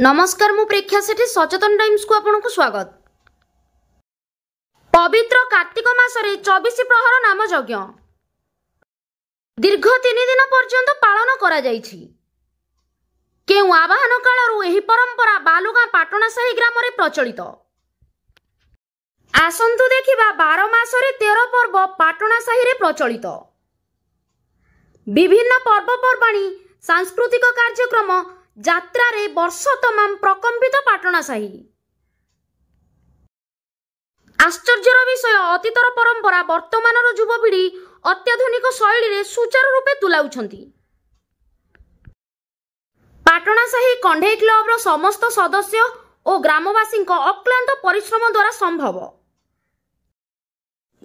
नमस्कार मु प्रेक्षा सेठी सचेतन टाइम्स को आपन को स्वागत। पवित्र कार्तिक मासरे 24 प्रहर नाम यज्ञ दीर्घ 3 दिन पर्यंत पालन करा जाइछि। केउ आवाहन कालरू एही परंपरा बालुगां पाटणासाही ग्राम रे प्रचलित। आसंतु देखिबा 12 मासरे 13 पर्व पाटणासाही रे प्रचलित। विभिन्न पर्वपर्वाणी सांस्कृतिक कार्यक्रम यात्रा रे वर्ष तमाम प्रकंपित पाटणासाही। आश्चर्यर विषय अतीतर परंपरा वर्तमानर युवपीढ़ी अत्याधुनिक शैली रे सुचारू रूपे तुलाउछंती। पाटणासाही कंढेई क्लब रो समस्त सदस्य और ग्रामवासी अक्लांत परिश्रम द्वारा संभव।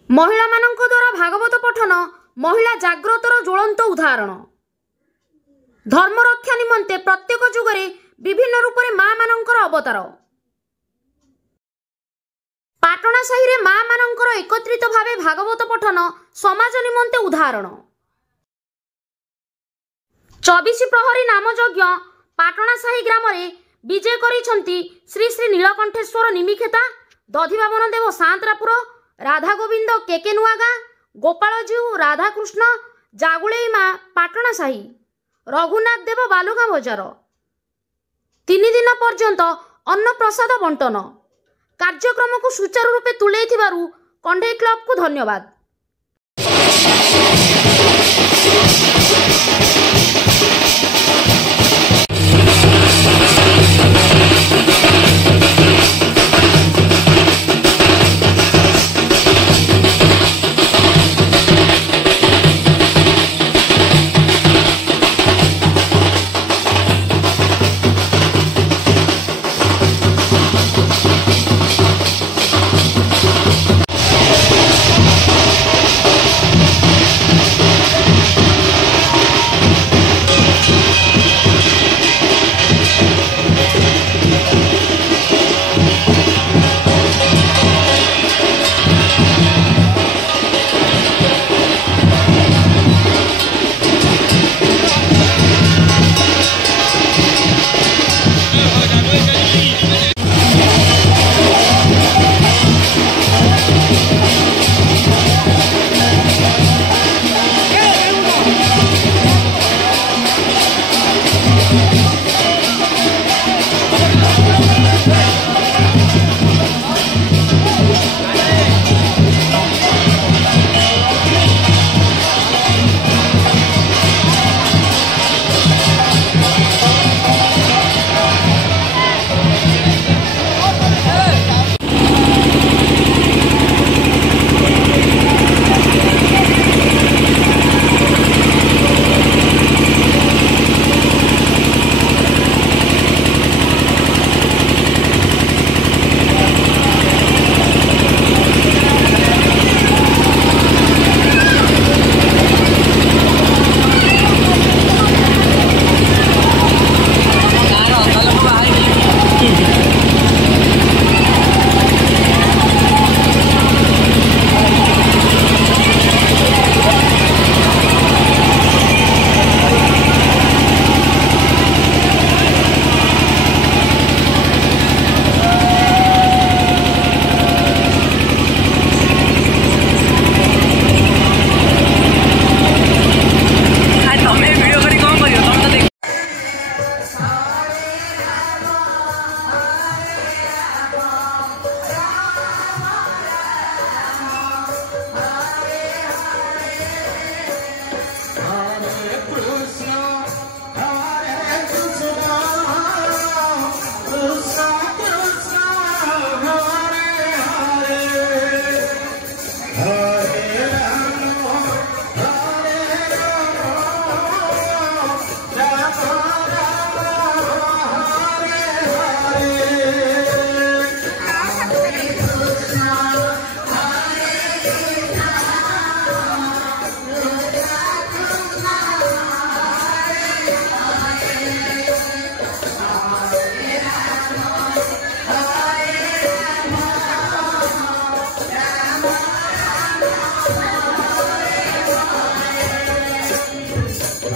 महिला मानक द्वारा भागवत पठन महिला जागृतर ज्वलंत उदाहरण। धर्म रक्षा निमंते प्रत्येक जुगरे विभिन्न रूप में माँ मानकर अवतार। पाटणासाही रे माँ मानकर एकत्रित भावे भागवत पठन समाज निमंते उदाहरण। 24 प्रहरी नाम यज्ञ पाटणासाही ग्राम रे विजय करिसंती श्री श्री नीलकंठेश्वर निमिखेता, दधिबामन देव सांतरापुर, राधा गोविंद केके नुआगा, गोपालजीव राधाकृष्ण जागुलेई माँ पाटणासाही, रघुनाथ देव बालुगां बजार। 3 दिन पर्यंत अन्न प्रसाद बंटन कार्यक्रम को सुचारू रूपे तुले कंढेई क्लब को धन्यवाद।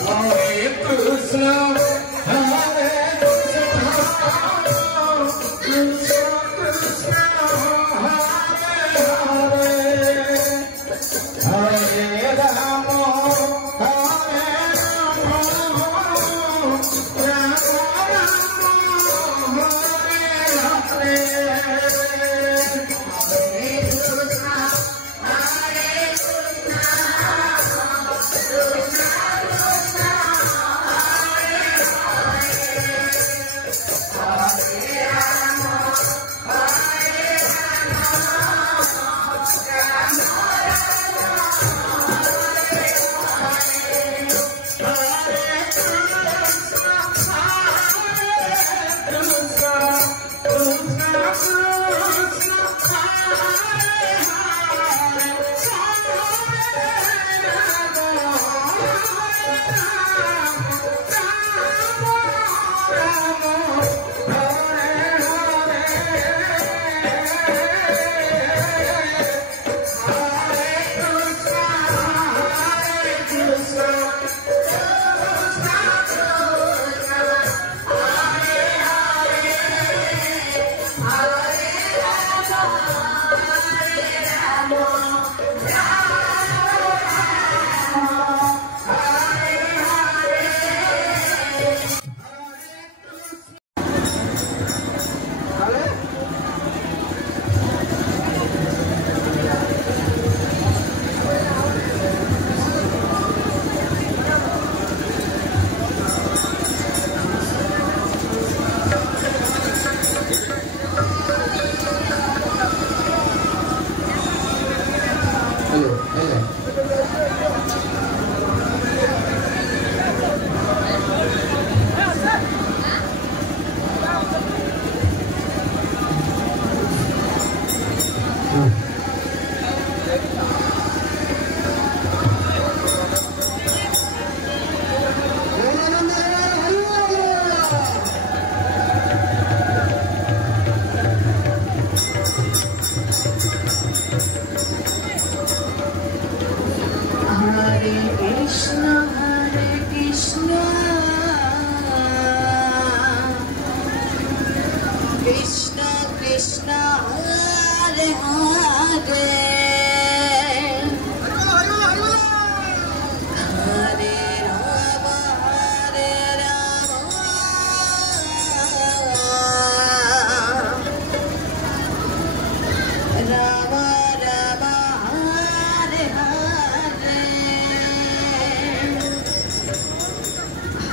Hare Krishna, Hare Krishna.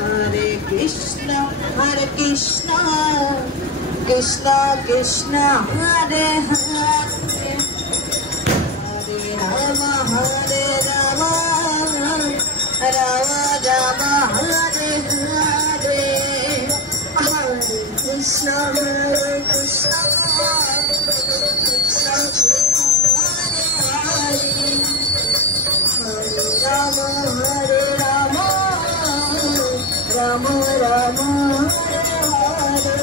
Hare Krishna Krishna Krishna Hare Hare Hare Rama Rama Rama Hare Hare Hare Krishna Krishna Krishna Hare Hare Rama Rama Rama Hare Hare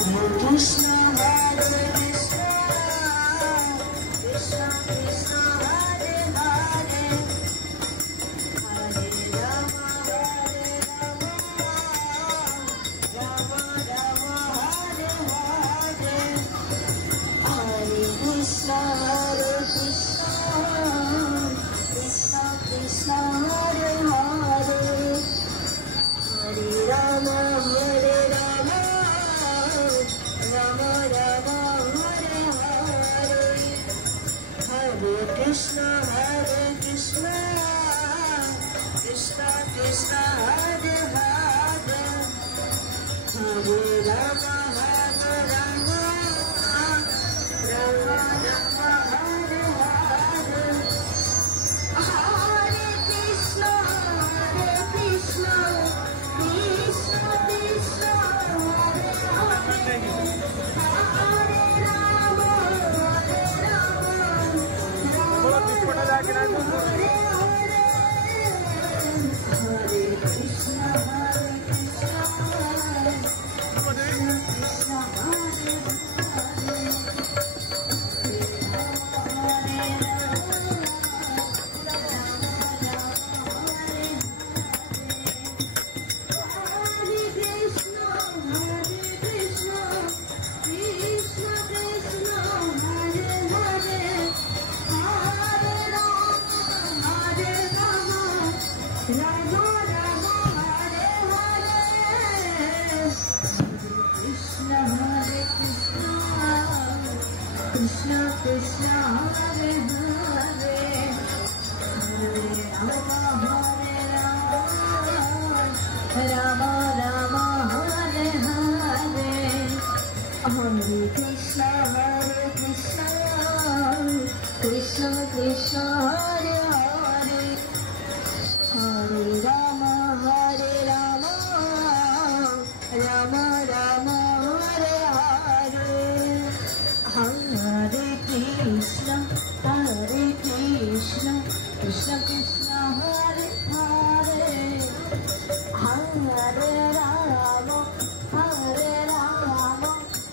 Hare Krishna Krishna Krishna Hare Hare Hare Rama Rama Rama Hare Hare Hare Krishna Krishna Krishna Hare Hare Hare Rama Rama Rama Hare Hare Hare Krishna Krishna Krishna Hare Hare Hare Rama Rama Rama Hare Hare Hare Krishna Krishna Krishna Hare Hare Hare Rama Hare Krishna Krishna Krishna Hare Hare Hare Rama Rama Rama Hare Hare Hare Krishna Krishna Krishna Hare Hare Hare Rama Rama Rama Hare Hare Hare Krishna Krishna Krishna Hare Hare Hare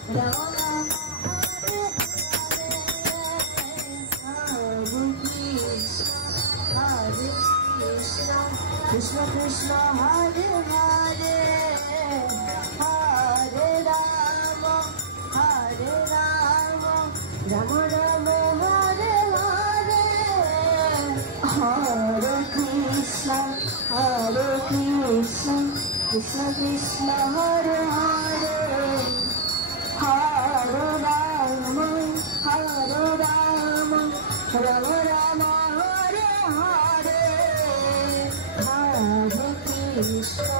Rama Rama Rama Hare Hare Krishna Krishna Hare Hare Hare Rama Rama Rama Hare Hare Hare Krishna Krishna Krishna Hare Hare Hare Rama Rama Rama Hare Hare Hare Krishna